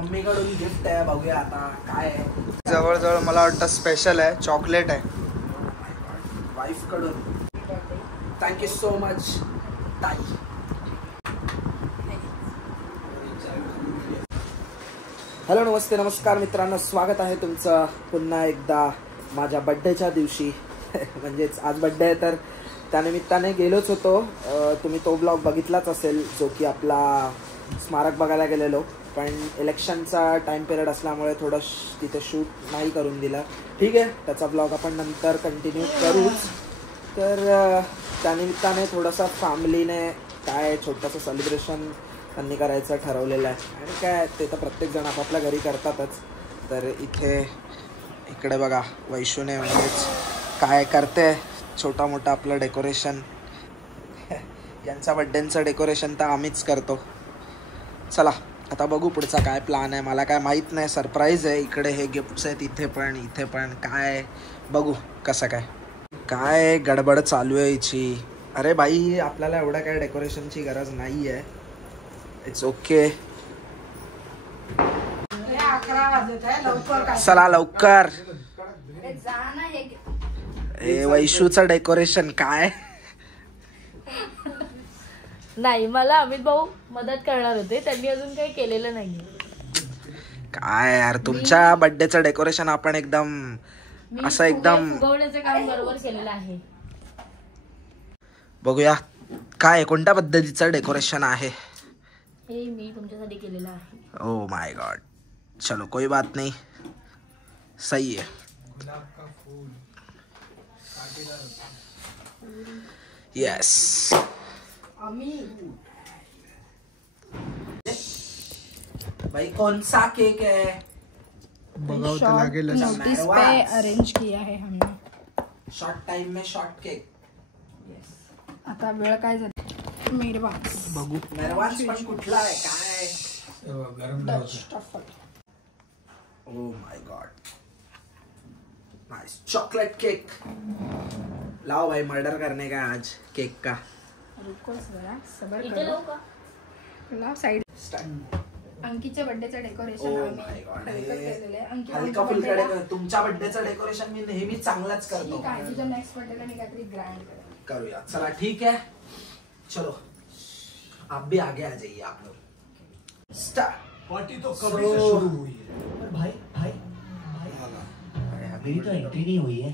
मम्मीकडून gift आहे, बघूया आता काय आहे. जवळजवळ मला वाटतं स्पेशल आहे, चॉकलेट आहे वाईफ कडून. थँक्यू सो मच ताई. हॅलो नमस्ते नमस्कार मित्रांनो, स्वागत आहे तुमचं पुन्हा एकदा माझ्या बड्डेच्या दिवशी. म्हणजेच आज बड्डे आहे तर त्यानिमित्ताने गेलोच होतो. तुम्ही तो ब्लॉग बघितलाच असेल जो की आपला स्मारक बघायला गेलेलो, पण इलेक्शनचा टाईम पिरियड असल्यामुळे थोडं तिथे शूट नाही करून दिलं. ठीक आहे, त्याचा ब्लॉग आपण नंतर कंटिन्यू करूच. तर त्यानिमित्ताने थोडंसं फॅमिलीने काय छोटंसं सेलिब्रेशन त्यांनी करायचं ठरवलेलं आहे. आणि काय ते तर प्रत्येकजण आपापल्या घरी करतातच. तर इकडे बघा वैशूने म्हणजेच काय करते छोटा मोठा आपलं डेकोरेशन. यांचा बड्डेचं डेकोरेशन तर आम्हीच करतो. चला आता बघू पुढचा काय प्लॅन आहे. मला काय माहीत नाही, सरप्राईज आहे. इकडे हे गिफ्ट्स आहेत, इथे पण काय बघू कसं काय गडबड चालू आहे हिची. अरे बाई, आपल्याला एवढं काय डेकोरेशनची गरज नाही आहे. It's okay. चला लवकर. हे वैशूचं डेकोरेशन काय नाही, मला अमित भाऊ मदत करणार होते, त्यांनी अजून काही केलेलं नाही. काय यार, तुमच्या बर्थडेचं डेकोरेशन आपण एकदम असं एकदम फुगवण्याचं काम बरोबर केलेलं आहे. बघूया काय कोणत्या पद्धतीचं डेकोरेशन आहे. हे मी तुमच्यासाठी केलेलं आहे. ओ माय गॉड, चलो कोई बात नहीं, सही है. यस. भाई कौन सा केक है? नोटिस पे अरेंज किया है हमने. शॉर्ट टाइम में शॉर्ट केक. आता वेळ काय झाली? मेरवास. बघू मेरवास पण कुठला आहे काय? ओ my God, nice chocolate cake. लाओ भाई, मर्डर करने का आज केक का. रुको जरा सबर इथे करो. लावू का? लाव साइड. स्टार्ट. अंकीच्या बर्थडेचं डेकोरेशन Oh आम्ही my God. हलकं केलेलं आहे. अंकी हलका फुलका डेकोरेशन. तुमच्या बर्थडेचं डेकोरेशन मी नेहमी चांगलाच करतो. ठीक आहे, तुझ्या नेक्स्ट बर्थडेला मी काहीतरी ग्रँड करूया. चला ठीक है, चलो आप भी आगे आ जाइए. आप लोग स्टार्ट. पार्टी तो कब से शुरू हुई है. भाई भाई मेरी तो एंट्री नहीं हुई है.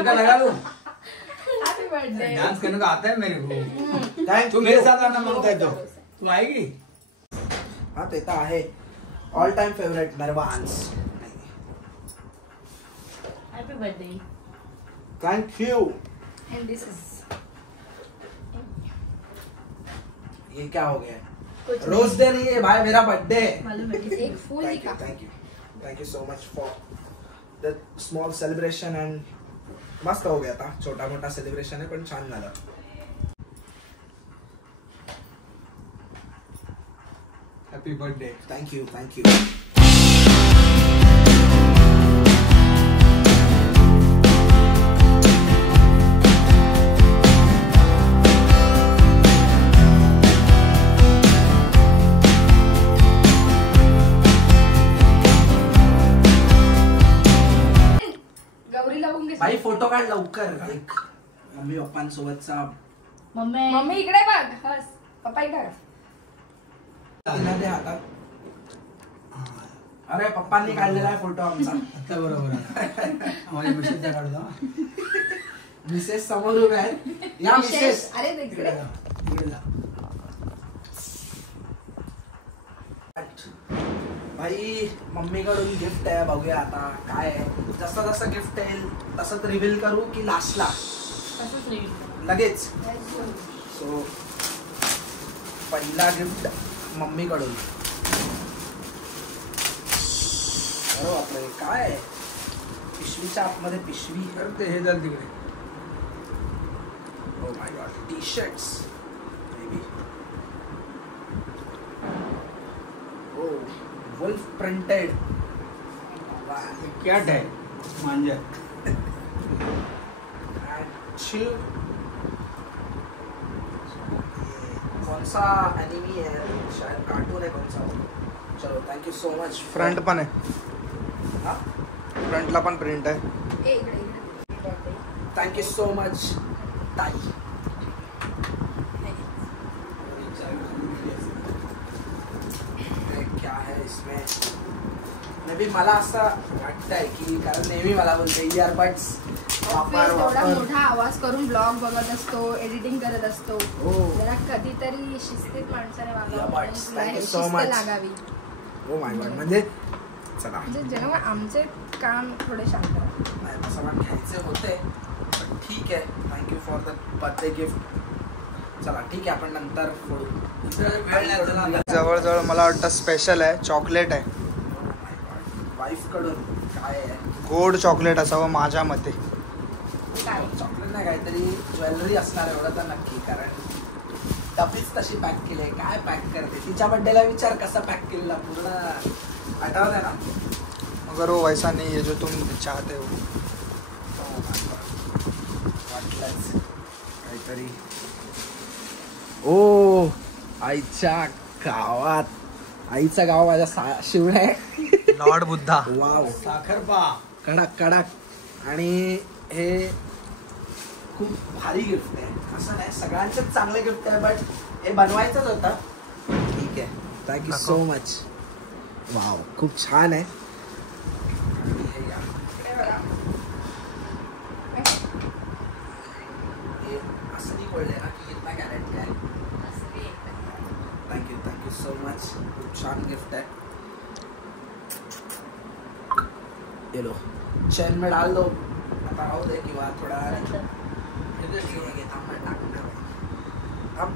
लगा लो. Happy birthday. डांस करने का आता है मेरे को. थैंक तू मेरे साथ आना मांगता है तो तू आएगी. हाँ ते तर आहे. All time favourite Merwans. Happy birthday. Thank you. And this is ये क्या हो गया? कुछ रोज डे नहीं है भाई, मेरा बर्थडे. मालूम है. एक फूल थैंक यू, दिखा. Thank you so much for the small celebration. End मस्त हो गया था. छोटा मोठा सेलिब्रेशन है पण छान झालं. Happy birthday. Thank you, thank you. भाई फोटो काढ लवकर. एक मम्मी पप्पांसोबतचा. मम्मी इकडे बघ. हस. पप्पा इकडे. तिला दे हातात. अरे पप्पांनी काढलेला आहे फोटो आमचा. आता बरोबर आहे. माझ्या मिसेसचा काढतो. मिसेस समोर उभे आहेत. या मिसेस. अरे इकडे जा. इकडे जा. भाई मम्मीकडून गिफ्ट आहे. बघूया आता काय आहे. जसं जसं गिफ्ट येईल तसंच रिव्हील करू की लास्टला तसंच रिव्ह्यू लगेच. सो पहिला गिफ्ट मम्मीकडून. अरे बापरे काय आहे. पिशवीच्या आतमध्ये पिशवी. करते हे झालं तिकडे. Oh my God. T shirts baby. Oh wolf printed. Cat आहे मांजर. कौन सा एनिमी है, शायद कार्टून है कौन सा. चलो thank you so much. Front पण आहे. हाँ फ्रंटला पण प्रिंट आहे. थैंक यू सो मच ताई. क्या है इसमें. मे बी मला असं वाटतंय की कारण नेहमी मला बोलते इयरबड्स वापर एवढा वापर. मोठा आवाज करून ब्लॉग बघत असतो, एडिटिंग करत असतो. हो. जरा कधीतरी शिस्तीत माणसाने Yeah, वागावं but आणि तुला thank you हे so शिस्त much. लागावी. ओ माय गॉड. म्हणजे चला म्हणजे जेव्हा आमचे काम थोडे शांत राहतात. नाही तसं पण घ्यायचे होते पण ठीक आहे. Thank you for the birthday gift. चला ठीक आहे आपण नंतर फोडू. वेळ नाही झाला. जवळजवळ मला वाटतं स्पेशल आहे. चॉकलेट आहे. वाईफ कडून काय आहे. गोड चॉकलेट असावं माझ्या मते. काय चॉकलेट नाही काहीतरी ज्वेलरी असणार एवढं तर नक्की. कारण डबीच तशी पॅक केली आहे. काय पॅक करते. तिच्या बर्थडेला विचार कसं पॅक केलेला पूर्ण आठवत आहे ना. मगर वो वैसा नहीं है जो तुम चाहते हो. वाटलंच काहीतरी. ओ आईच्या गावात. आईचं गाव माझ्या शिवणे. लॉर्ड बुद्धा. वाव साखरपा. कडक कडक. आणि हे खूप भारी गिफ्ट आहे. असं नाही सगळ्यांचेच चांगले गिफ्ट आहे बट हे बनवायचंच होतं. ठीक आहे. Thank you so much. वाव खूप छान आहे. आणि हे घ्या. हे असं नाही बोलले ना की कितना कॅरेट काय. Thank you so much. खूप छान गिफ्ट आहे. ये लो चैन में डाल दो. आता राहू दे किंवा थोडा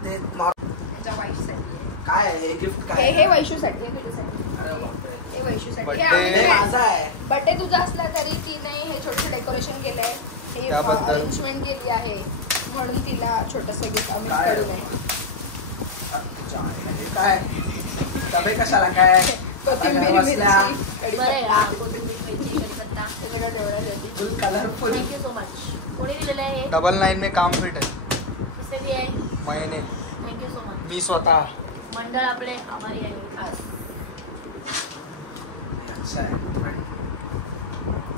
ते त्याच्या वाईफसाठी काय आहे हे गिफ्ट काय हे वैशूसाठी आहे, तुझ्यासाठी. अरे बापरे. हे वैशूसाठी. Birthday. हे माझा आहे. बर्थडे तुझा असला तरी तिने हे छोटं डेकोरेशन केलंय. हे त्याबद्दल. अरेंजमेंट केली आहे म्हणून तिला छोटंसं गिफ्ट आम्ही काय? करून आहे. अच्छा, हे काय तबे कशाला काय. कोथिंबीर, बसल्या. मिरची, बरं आहे कढीपत्ता. हा. कोथिंबीर, मिरची, कढीपत्ता सगळं ठेवण्यासाठी. फुल कलरफुल. Thank you so much. कोणी दिलेलं आहे हे? 99 में काम फिट है. किसने दिया है? मैंने. Thank you so much. मी स्वतः. मंडळ आपले आभारी आहे खास. अच्छा आहे पण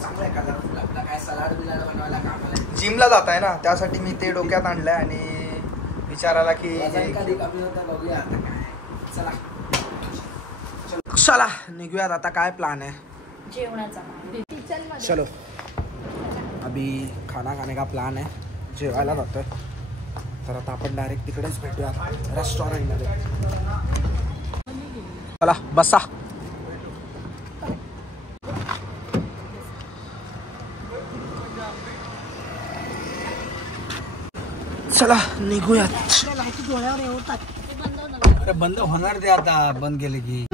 चांगलं आहे कलरफुल. आपला काय सलाड बिलाड बनवायला कामाला आहे. जिमला जात आहे ना त्यासाठी मी ते डोक्यात आणलंय आणि विचाराला की वजन कधी कमी होतं बघूया आता काय. चला चला निघूयात आता. काय प्लान है जेवणाचा. किचनमध्ये. चलो अभी खाना खाने का प्लान है. जेवायला जातोय तर आता आपण डायरेक्ट तिकडेच भेटूया रेस्टॉरंटमध्ये. चला बसा. चला निघूयात. अरे बंद होणार ते आता. बंद केले की.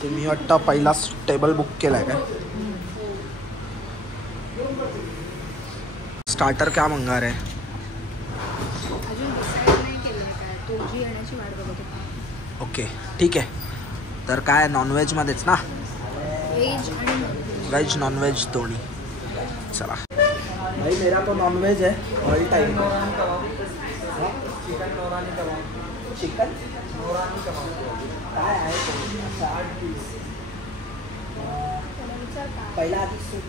तुम्ही वाटतं पहिलाच टेबल बुक केलाय काय. स्टार्टर क्या मंगा रहे? अजून डिसाईड नाही केलेलं काय, तो जी येण्याची वाट बघत होता. ओके ठीक आहे. तर काय नॉनव्हेजमध्येच ना? व्हेज आणि नॉनव्हेज. वेज नॉनव्हेज दोन्ही. चला. भाई मेरा तो नॉनव्हेज है ऑल टाइम. चिकन काय आहे तो? 8 पीस. पहिला आधी सूप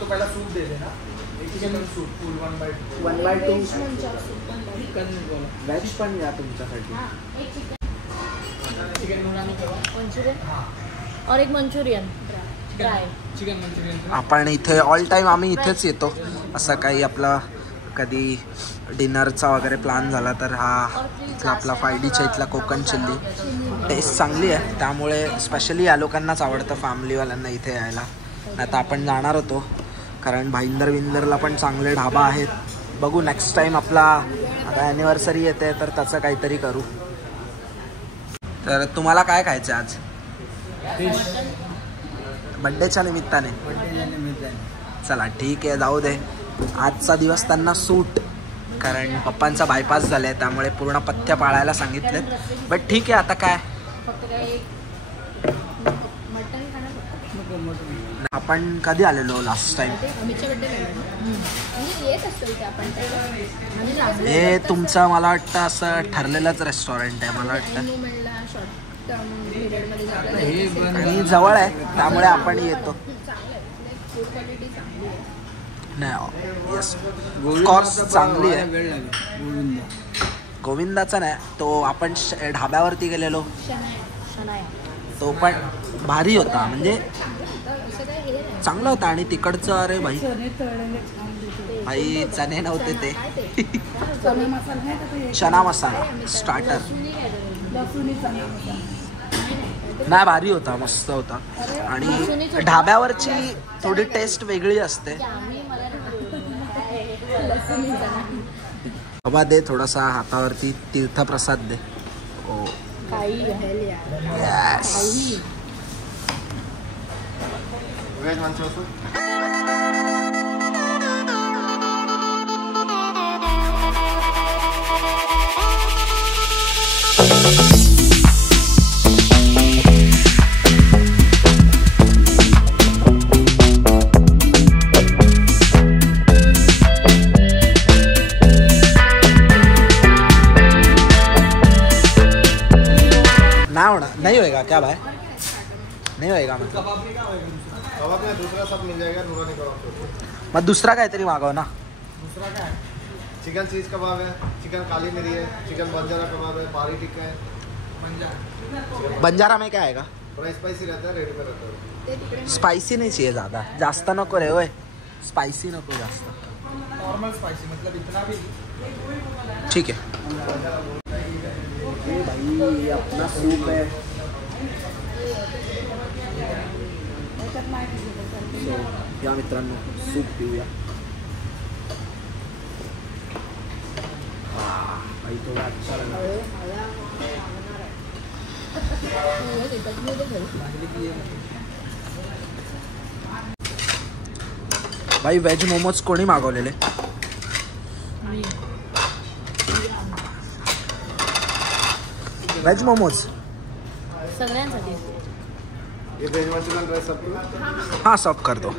तो पहिला सूप दे देना. Chicken soup full 1/2. वेज पण या तुमच्यासाठी. मंचुरियन और एक मंचुरियन ड्राय. आपण इथे ऑल टाइम आम्ही इथेच येतो. असं काही आपला कधी डिनरचा वगैरे प्लॅन झाला तर हा इथला आपला 5Dच्या इथला कोकण चिल्ली टेस्ट चांगली आहे, त्यामुळे स्पेशली या लोकांनाच आवडतं फॅमिलीवाल्यांना इथे यायला. नाही तर आपण जाणार होतो, कारण भाईंदरला पण चांगले ढाबा आहेत. बघू नेक्स्ट टाईम आपला आता ॲनिव्हर्सरी येते तर त्याचं काहीतरी करू. तर तुम्हाला काय खायचं आज बड्डेच्या निमित्ताने? चला ठीक आहे, जाऊ दे. आजचा दिवस त्यांना सूट, कारण पप्पांचा बायपास झाला आहे, त्यामुळे पूर्ण पथ्य पाळायला सांगितलेत. बट ठीक आहे, आता काय फक्त काय मटन खाणं. आपण कधी आलेलो लास्ट टाइम? अमितच्या बड्डेला म्हणजे येत असतो इथे आपण. हे तुमचं मला वाटतं असं ठरलेलंच रेस्टॉरंट आहे मला वाटतं, शॉर्ट टर्म पिरियडमध्ये आणि जवळ आहे त्यामुळे आपण येतो. चांगलं आहे, फूड क्वालिटी चांगली आहे. नाही येस ऑफकोर्स चांगली आहे. गोविंदाचा नाही, तो आपण ढाब्यावरती गेलेलो शनाया तो पण भारी होता, म्हणजे असं काय हे नाही. चांगलं होतं. आणि तिकडचं अरे भाई चणे नव्हते ते चना मसाला स्टार्टर नाही, भारी होता, मस्त होता. आणि ढाब्यावरची थोडी टेस्ट वेगळी असते. बाबा दे थोडासा हातावरती तीर्थप्रसाद दे. ओ यस. नहीं होएगा क्या भाई? नहीं होएगा मतलब दूसरा सब मिल जाएगा. नूरानी कबाब. मग दुसरा काहीतरी मागव ना. दूसरा क्या है? चिकन चीज कबाब है, चिकन काली मिरी है, चिकन बंजारा कबाब है, पारी टिक्का है. बंजारा में क्या आएगा? थोड़ा स्पाइसी रहता है, रेडी में रहता है. स्पाइसी नहीं चाहिए ज़्यादा, जास्त नको रे ओए, स्पाइसी नको जास्त. नॉर्मल स्पाइसी, मतलब इतना भी. ठीक है. भाई अपना सूप है. या मित्रांनो सूप पिऊया. भाई थोड़ा अच्छा लगा. भाई वेज मोमोज कोणी मागवलेले? वेज मोमोज सगळ्यांसाठी. ये वेज मंचूरियन राइस सब. हाँ सब कर दो.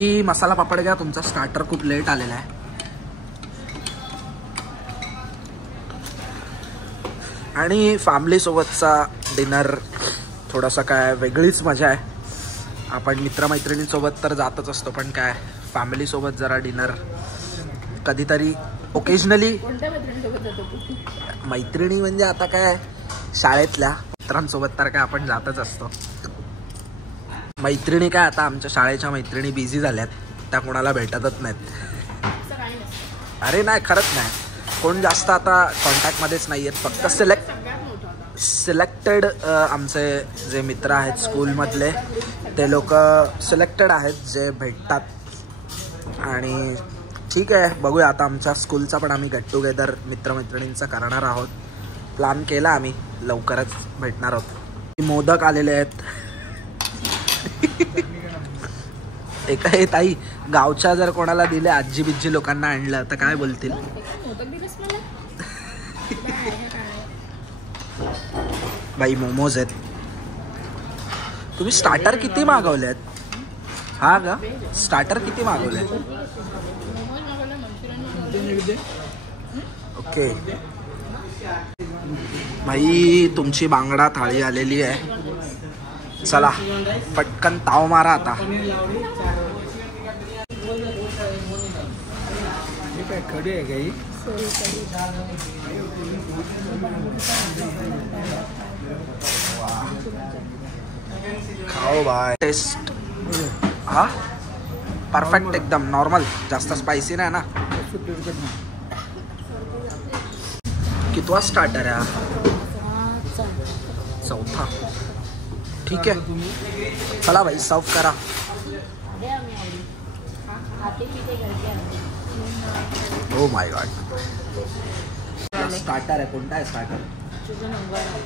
ही मसाला पापड घ्या, तुमचा स्टार्टर खूप लेट आलेला आहे. आणि फॅमिली सोबतचा डिनर थोडासा काय वेगळीच मजा आहे. आपण मित्रमैत्रिणींसोबत तर जातच असतो, पण काय फॅमिलीसोबत जरा डिनर कधीतरी ओकेजनली. कोणत्या मैत्रिणीसोबत जातो तू? मैत्रिणी म्हणजे आता काय शाळेतल्या मित्रांसोबत तर काय आपण जातच असतो. मैत्रिणी काय आता आमच्या शाळेच्या मैत्रिणी बिझी झाल्यात, त्या कोणाला भेटतच नाहीत. अरे नाही खरंच नाही, कोण जास्त आता कॉन्टॅक्टमध्येच नाही आहेत. फक्त सिलेक्टेड आमचे जे मित्र आहेत स्कूलमधले ते लोक सिलेक्टेड आहेत जे भेटतात. आणि ठीक आहे, बघूया आता. आमच्या स्कूलचा पण आम्ही गेट टुगेदर मित्रमैत्रिणींचा करणार आहोत. प्लॅन केला आम्ही, लवकरच भेटणार आहोत. मोदक आलेले आहेत. एका हे ताई गावच्या जर कोणाला दिले, आजी बिज्जी लोकांना आणलं तर काय बोलतील? बाई मोमोज आहेत. तुम्ही स्टार्टर किती मागवलेत? हा का, स्टार्टर किती मागवले? ओके भाई, तुमची बांगडा थाळी आलेली आहे. चला पटकन ताव मारा आता. खडी आहे काही खाओ बाय. टेस्ट हा परफेक्ट, एकदम नॉर्मल, जास्त स्पायसी नाही ना. कितवा स्टार्टर आहे? चौथा. ठीक आहे, चला भाई सर्व करा. ओ माय गॉड. स्टार्टर आहे, कोणता आहे स्टार्टर?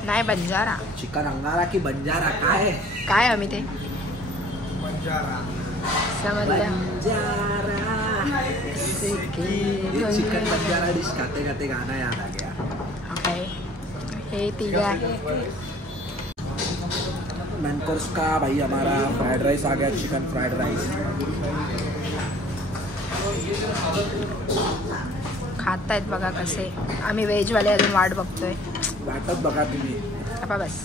नाही बंजारा. चिकन अंगारा की बंजारा? काय काय आम्ही ते समजलं. चिकन बंजारा डिश खाते खाते गाना याद आ गया. हे तिघा मेन कोर्स का भाई हमारा फ्राइड राइस आ गया, चिकन फ्राइड राइस. खातायत बघा कसे. आम्ही व्हेजवाले अजून वाट बघतोय. वाटत बघा तुम्ही. आता बस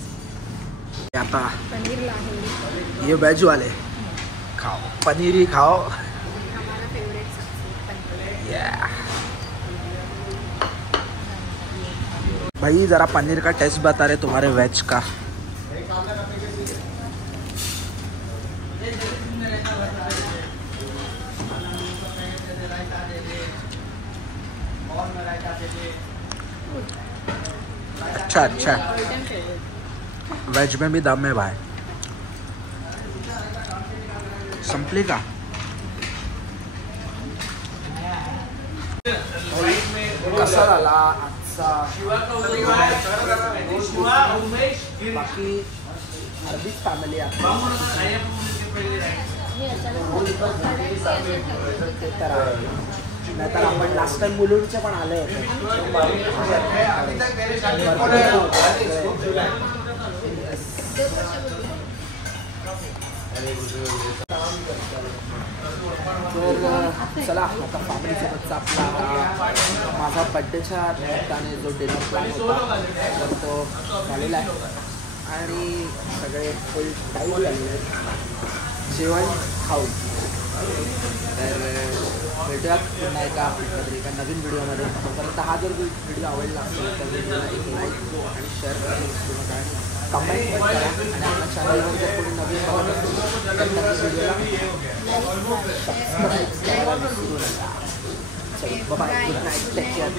आता पनीर आहे. ये वेज वाले खाओ, पनीर ही खाओ. भाई जरा पनीर का टेस्ट बता रहे तुम्हारे वेज का. अच्छा अच्छा, वेज में भी दम है भाई. संपली का? कसा झाला आजचा? बाकी अर्धीच फॅमिली आहे. नाहीतर आपण लास्ट टाइम मुलुंडचे पण आले होते. तर चला आता फॅमिलीसोबतचा आपला माझा बड्डेच्या निमित्ताने जो डिनर प्लॅन होता तर तो झालेला आहे आणि सगळे फुल टाईट झालेले आहेत जेवण खाऊन. तर भेटूयात पुन्हा एका नवीन व्हिडिओमध्ये. तोपर्यंत हा जर व्हिडिओ आवडला असेल तर व्हिडिओला एक लाईक आणि शेअर करायला विसरू नका. कमेंट पण करा आणि आपल्या चॅनलवर जर कोणी नवीन बघत असेल तर व्हिडिओला सबस्क्राईब करायला विसरू नका. चलो bye, good night, take care.